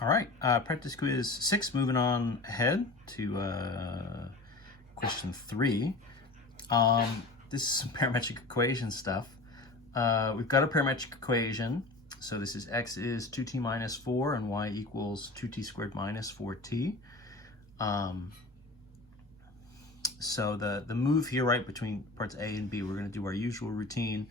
All right, practice quiz 6, moving on ahead to question 3. This is some parametric equation stuff. We've got a parametric equation. So this is x is 2t minus 4 and y equals 2t squared minus 4t. So the move here, right, between parts A and B, we're going to do our usual routine.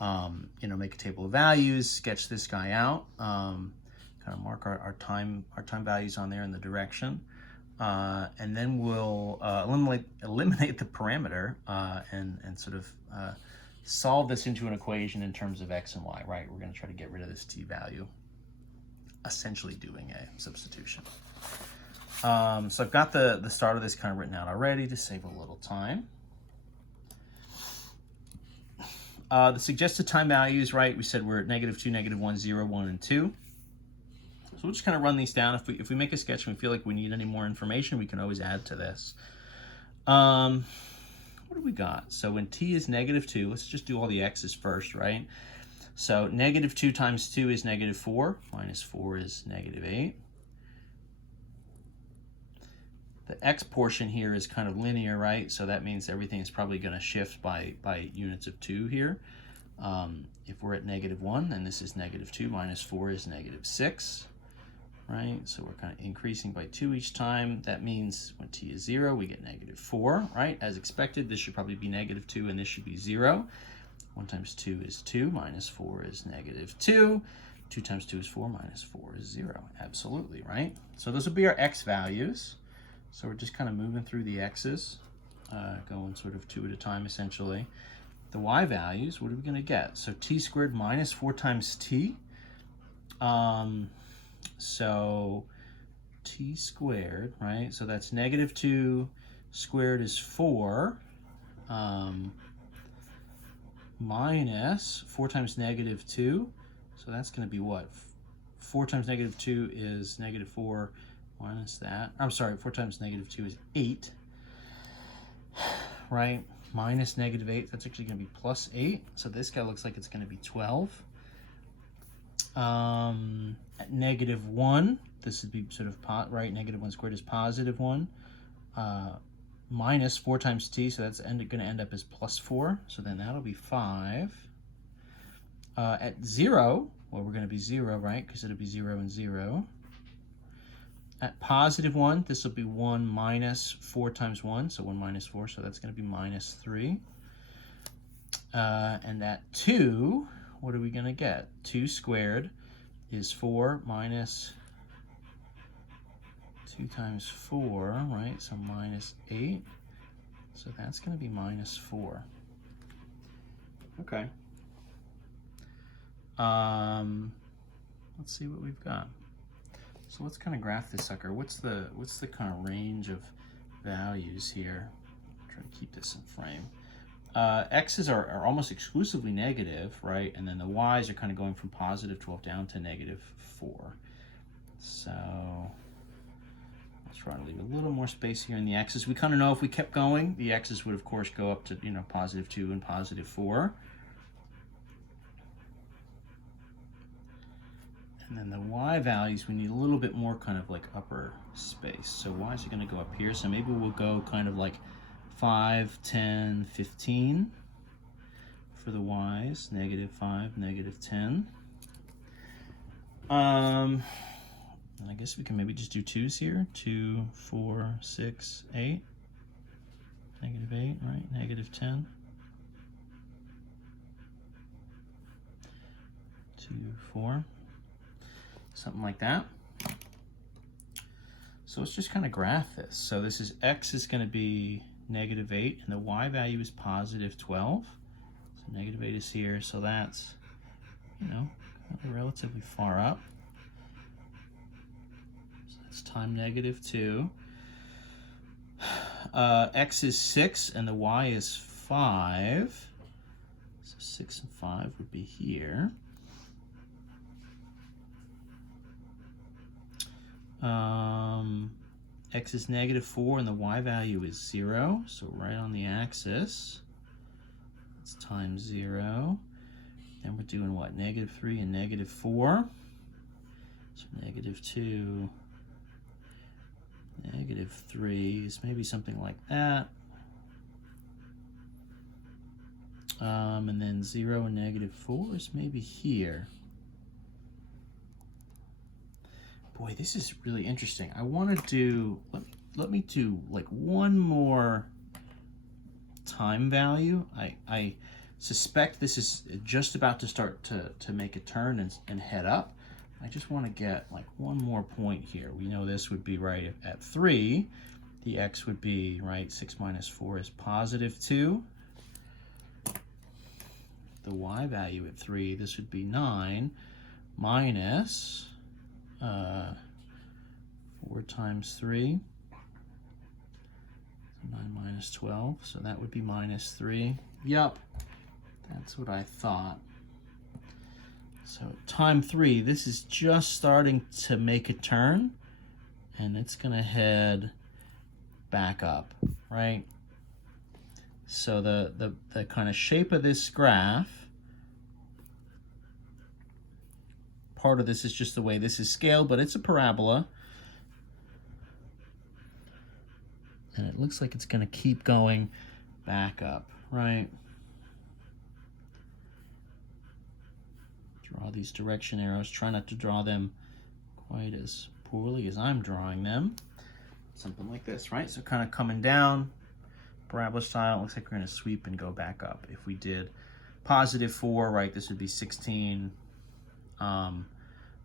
Make a table of values, sketch this guy out, kind of mark our time values on there in the direction, and then we'll eliminate the parameter and sort of solve this into an equation in terms of x and y. Right, we're going to try to get rid of this t value, essentially doing a substitution. So I've got the start of this kind of written out already to save a little time. The suggested time values, right, we said we're at -2, -1, 0, 1, and 2. So we'll just kind of run these down. If we make a sketch and we feel like we need any more information, we can always add to this. What do we got? So when t is -2, let's just do all the x's first, right? So -2 times 2 is -4, minus 4 is -8. The x portion here is kind of linear, right? So that means everything is probably going to shift by units of 2 here. If we're at -1, then this is -2 minus 4 is -6, right? So we're kind of increasing by 2 each time. That means when t is 0, we get -4, right? As expected, this should probably be -2 and this should be 0. 1 times 2 is 2, minus 4 is -2. 2 times 2 is 4, minus 4 is 0. Absolutely, right? So those will be our x values. So we're just kind of moving through the x's, going sort of 2 at a time, essentially. The y values, what are we going to get? So t squared minus 4 times t. So t squared, right? So that's -2 squared is 4, minus 4 times -2. So that's going to be what? 4 times -2 is -4. Minus that. I'm sorry, 4 times -2 is 8, right? Minus -8, that's actually going to be plus 8. So this guy looks like it's going to be 12. At -1, this would be sort of, right? -1 squared is +1. Minus 4 times t, so that's going to end up as plus 4. So then that'll be 5. At 0, well, we're going to be 0, right? Because it'll be 0 and 0. At +1, this will be 1 minus 4 times 1, so 1 minus 4, so that's going to be -3. And at 2, what are we going to get? 2 squared is 4 minus 2 times 4, right? So -8. So that's going to be -4. Okay. Let's see what we've got. So let's kind of graph this sucker. What's the kind of range of values here? Try to keep this in frame. X's are almost exclusively negative, right? And then the Y's are kind of going from +12 down to -4. So let's try to leave a little more space here in the X's. We kind of know if we kept going, the X's would of course go up to, +2 and +4. And then the y values, we need a little bit more kind of like upper space. So y's are going to go up here. So maybe we'll go kind of like 5, 10, 15 for the y's. -5, -10. And I guess we can maybe just do 2's here. 2, 4, 6, 8. -8, right? -10. 2, 4. Something like that. So let's just kind of graph this. So this is x is going to be -8 and the y value is +12. So -8 is here, so that's, relatively far up. So that's time -2. X is 6 and the y is 5. So 6 and 5 would be here. X is -4 and the y value is 0, so right on the axis. It's times 0. Then we're doing what? -3 and -4. So -2, -3 is maybe something like that. And then 0 and -4 is maybe here. Boy, this is really interesting. I want to do, let me do like one more time value. I suspect this is just about to start to make a turn and head up. I just want to get like one more point here. We know this would be right at 3. The x would be, right, 6 minus 4 is +2. The y value at 3, this would be 9 minus 4 times 3. 9 minus 12, so that would be -3. Yep, that's what I thought. So time 3, this is just starting to make a turn, and it's going to head back up, right? So the kind of shape of this graph, part of this is just the way this is scaled, but it's a parabola. And it looks like it's going to keep going back up, right? Draw these direction arrows. Try not to draw them quite as poorly as I'm drawing them. Something like this, right? So kind of coming down, parabola style. It looks like we're going to sweep and go back up. If we did +4, right, this would be 16.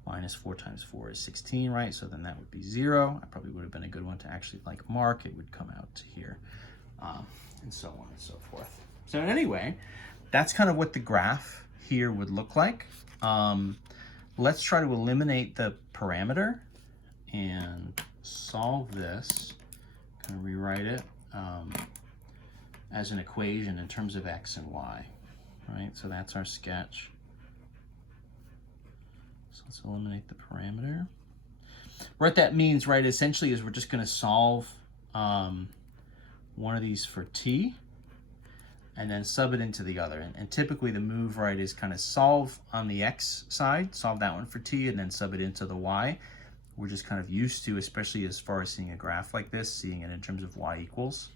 Minus 4 times 4 is 16, right? So then that would be 0. That probably would have been a good one to actually like mark. It would come out to here, and so on and so forth. So anyway, that's kind of what the graph here would look like. Let's try to eliminate the parameter and solve this, kind of rewrite it as an equation in terms of x and y, right? So that's our sketch. So let's eliminate the parameter. What that means, right, essentially is we're just going to solve one of these for t and then sub it into the other. And typically the move, right, is kind of solve on the x side, solve that one for t, and then sub it into the y. We're just kind of used to, especially as far as seeing a graph like this, seeing it in terms of y equals.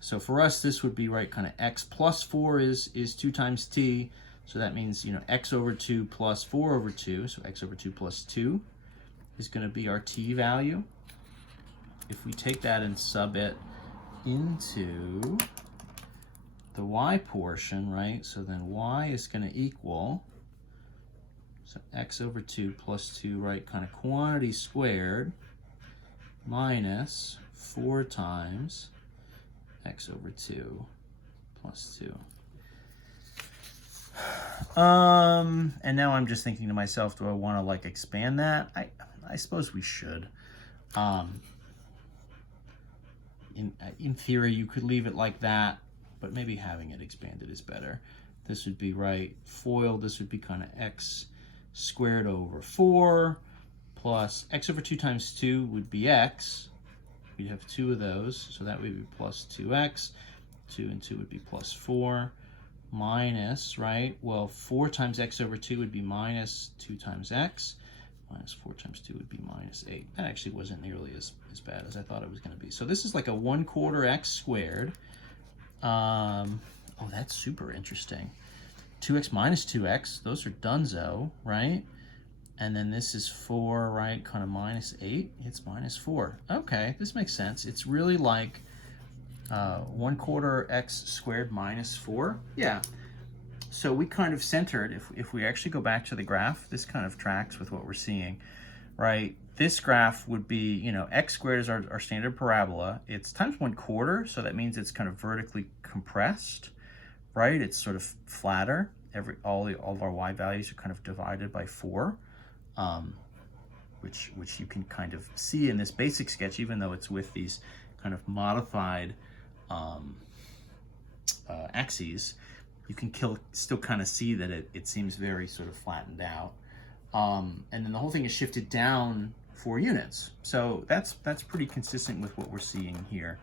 So for us, this would be, right, kind of x plus 4 is 2 times t. So that means, you know, x over 2 plus 4 over 2. So x over 2 plus 2 is going to be our t value. If we take that and sub it into the y portion, right? So then y is going to equal, so x over 2 plus 2, right, kind of quantity squared minus 4 times x over 2 plus 2. And now I'm just thinking to myself, do I want to like expand that? I suppose we should. In theory, you could leave it like that, but maybe having it expanded is better. This would be, right, FOIL, this would be kind of x squared over 4 plus x over 2 times 2 would be x. We'd have 2 of those, so that would be plus 2x. 2 and 2 would be plus 4. Minus, right, well, 4 times x over 2 would be minus 2 times x. Minus 4 times 2 would be minus 8. That actually wasn't nearly as bad as I thought it was going to be. So this is like a 1/4 x squared. Oh, that's super interesting. 2x minus 2x, those are donezo, right? And then this is 4, right, kind of minus 8. It's minus 4. Okay, this makes sense. It's really like 1/4 x squared minus 4. Yeah. So we kind of centered, if we actually go back to the graph, this kind of tracks with what we're seeing, right? This graph would be, you know, x squared is our standard parabola. It's times 1/4, so that means it's kind of vertically compressed, right? It's sort of flatter. All of our y values are kind of divided by 4, which you can kind of see in this basic sketch, even though it's with these kind of modified axes. You can still kind of see that it seems very sort of flattened out. And then the whole thing is shifted down 4 units. So that's pretty consistent with what we're seeing here.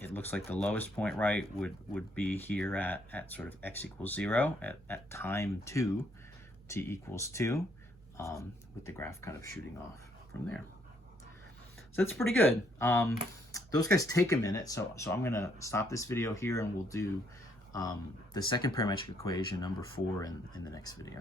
It looks like the lowest point, right, would be here at sort of x equals 0 at time 2, t equals 2. with the graph kind of shooting off from there. So that's pretty good. Those guys take a minute, so I'm going to stop this video here, and we'll do the second parametric equation, number 4, in the next video.